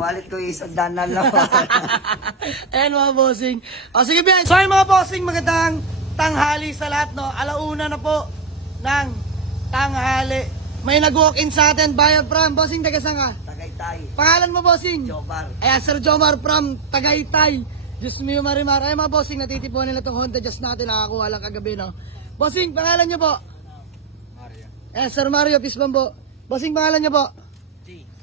wallet ko isang danan lang. Ayan mga bossing. O sige bien. So mga bossing, magandang tanghali sa lahat, no. Alauna na po ng tanghali. May nag-walk-in sa atin, Bayan from bossing, taga saan ka? Tagaytay. Pangalan mo bossing? Jomar. Ayan, Sir Jomar from Tagaytay. Diyos mio marimar. Ayan mga bossing, natitipuan nila itong Honda Jazz natin, nakakuha lang kagabi, no. Bossing, pangalan niyo po? Mario. Ayan, Sir Mario Pisban po. Bossing, pangalan niyo po?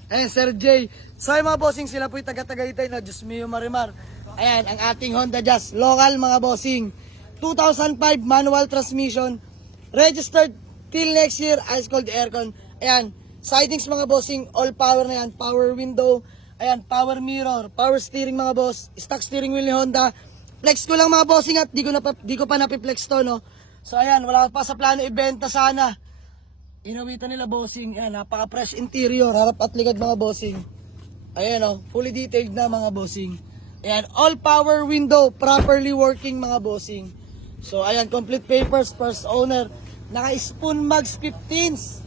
Ayan, Sir J. So yung mga bossing, sila po'y taga-Tagaytay, no? Diyos mio marimar. Ayan, ang ating Honda Jazz. Local mga bossing. 2005 manual transmission. Registered till next year. Ice cold aircon. Ayan, sidings mga bossing. All power na yan. Power window. Ayan, power mirror. Power steering mga boss. Stock steering wheel ni Honda. Flex ko lang mga bossing at di ko pa napiplex to, no? So ayan, wala pa sa plano ibenta sana. Inawitan nila bossing, ayan, napaka-fresh interior, harap at likod mga bossing. Ayan o, fully detailed na mga bossing. Ayan, all power window, properly working mga bossing. So ayan, complete papers, first owner. Naka-spoon mags 15s.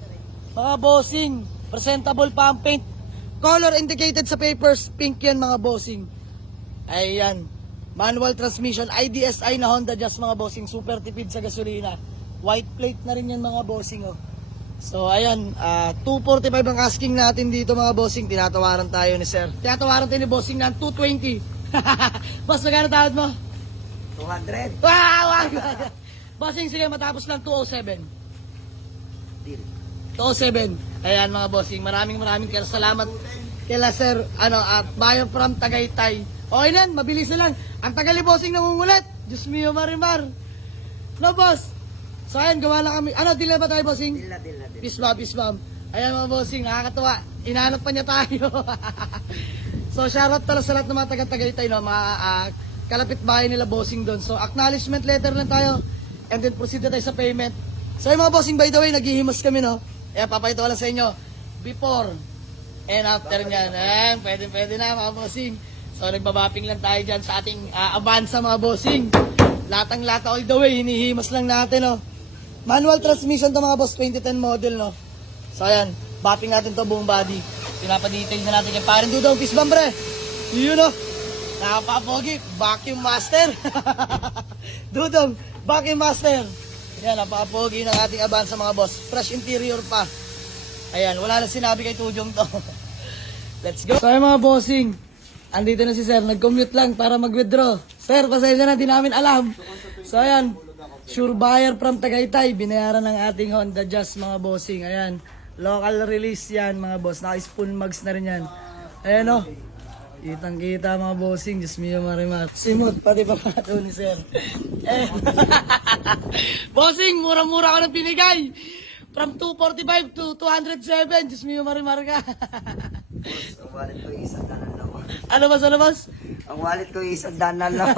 Mga bossing, presentable pa ang paint. Color indicated sa papers, pink yan mga bossing. Ayan, manual transmission, IDSI na Honda Jazz mga bossing, super tipid sa gasolina. White plate na rin yan mga bossing o. So ayan, 245 ang asking natin dito mga bossing. Tinatawaran tayo ni sir. Tinatawaran tayo ni bossing ng 220. Boss, magkano tawad mo? 200. Wow! Bossing, sige, matapos lang 207. Deal. 207. Ayan mga bossing, maraming salamat kila sir, at Bayan from Tagaytay. Okay nan, mabilis na lang. Ang tagal ni bossing nangungulit. Diyos mio marimar. No boss? So ayan, gawa lang kami. Ano, deal na ba tayo bossing? Deal na. Peace bomb. Ayan mga bossing, nakakatawa. Inahanap pa niya tayo. So shoutout pala sa lahat ng mga taga-Tagaytay, no, mga kalapit bahay nila bossing doon. So acknowledgement letter lang tayo and then proceed na tayo sa payment. So yung mga bossing, by the way, naghihimas kami, no. Ayan, papakita ko lang sa inyo. Before and after nyan. Ayan, pwede na mga bossing. So nagbabapping lang tayo dyan sa ating Avanza mga bossing. Latang-lata all the way, hinihimas lang natin, no. Manual transmission to mga boss, 2010 model, no. So ayan, bapping natin to buong body. Pinapa-detail na natin yung parang dudong peace bomb, pre. Yun, no. Nakapapogi, vacuum master. Dudong, vacuum master. Ayan, napakapogi ng ating Avanza mga boss. Fresh interior pa. Ayan, wala na sinabi kay Tujong to. Let's go. So ayan mga bossing, andito na si sir, nag-commute lang para mag-withdraw. Sir, pasensya na, di namin alam. So ayan, sure buyer from Tagaytay, binayaran ng ating Honda Jazz mga bossing. Ayan, local release yan mga boss, naka-spoon mags na rin yan. Ayan o, kitang kita mga bossing, Diyos mio marimar. Simot, pati pa pato ni sir. Bossing, mura-mura ko na binigay. From 245 to 207, Diyos mio marimar ka. Boss, ang wallet ko isang danan lang. Ano boss? Ang wallet ko isang danan lang.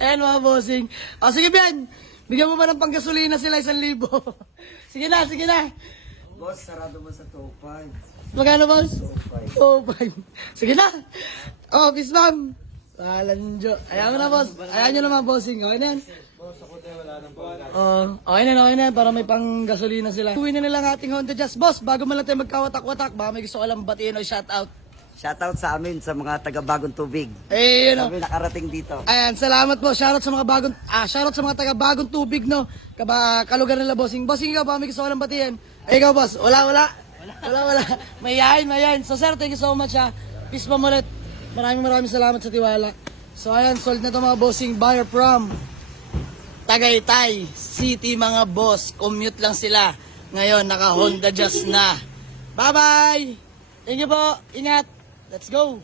Ayan mga bossing. O sige Ben, bigyan mo ba ng panggasolina sila 1,000? Sige na. Boss, sarado mo sa 2.5. Magkano boss? 2.5. 2.5. Sige na. Oh, peace bomb. Alanjo. Ayan mo na boss. Ayan nyo na mga bossing. Okay na yan. Okay na. Para may panggasolina sila. Uwi na nila ang ating Honda Jazz. Boss, bago man lang tayo magkawatak-watak, baka may gusto ko lang batiin o shoutout. Shoutout sa amin sa mga taga-Bagong Tubig. Eh, yun o. Kami nakarating dito. Ayan, salamat po. Shoutout sa mga taga-Bagong Tubig, no. Kalugar nila bossing. Bossing, ikaw ba may gusto ko lang batiin? Eh, ikaw boss, wala. Mayayin. So sir, thank you so much ha. Peace bomb ulit. Maraming salamat sa tiwala. So ayan, sold na to mga bossing. Buyer from Tagaytay City mga boss. Commute lang sila. Ngayon, naka Honda Jazz na. Bye-bye! Thank you po. Ingat. Let's go.